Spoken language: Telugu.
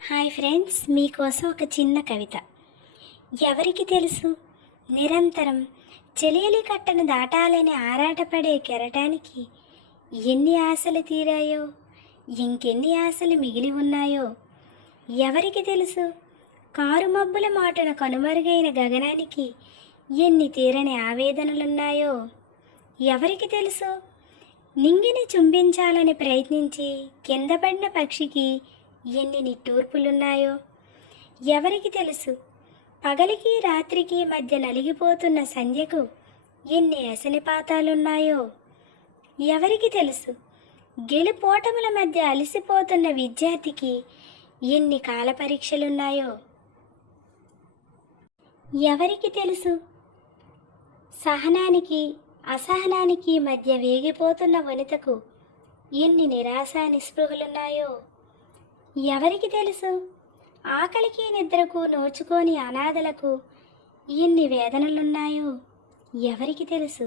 హాయ్ ఫ్రెండ్స్, మీకోసం ఒక చిన్న కవిత. ఎవరికి తెలుసు, నిరంతరం చెలియలి కట్టను దాటాలని ఆరాటపడే కెరటానికి ఎన్ని ఆశలు తీరాయో, ఇంకెన్ని ఆశలు మిగిలి ఉన్నాయో. ఎవరికి తెలుసు, కారు మబ్బుల మాటున కనుమరుగైన గగనానికి ఎన్ని తీరని ఆవేదనలున్నాయో. ఎవరికి తెలుసు, నింగిని చుంబించాలని ప్రయత్నించి కింద పడిన పక్షికి ఎన్ని నిట్టూర్పులున్నాయో. ఎవరికి తెలుసు, పగలికి రాత్రికి మధ్య నలిగిపోతున్న సంధ్యకు ఎన్ని అసనిపాతాలున్నాయో. ఎవరికి తెలుసు, గెలుపోటముల మధ్య అలసిపోతున్న విద్యార్థికి ఎన్ని కాల పరీక్షలున్నాయో. ఎవరికి తెలుసు, సహనానికి అసహనానికి మధ్య వేగిపోతున్న వనితకు ఎన్ని నిరాశ నిస్పృహలున్నాయో. ఎవరికి తెలుసు, ఆకలికి నిద్రకు నోచుకోని అనాథలకు ఎన్ని వేదనలున్నాయో. ఎవరికి తెలుసు.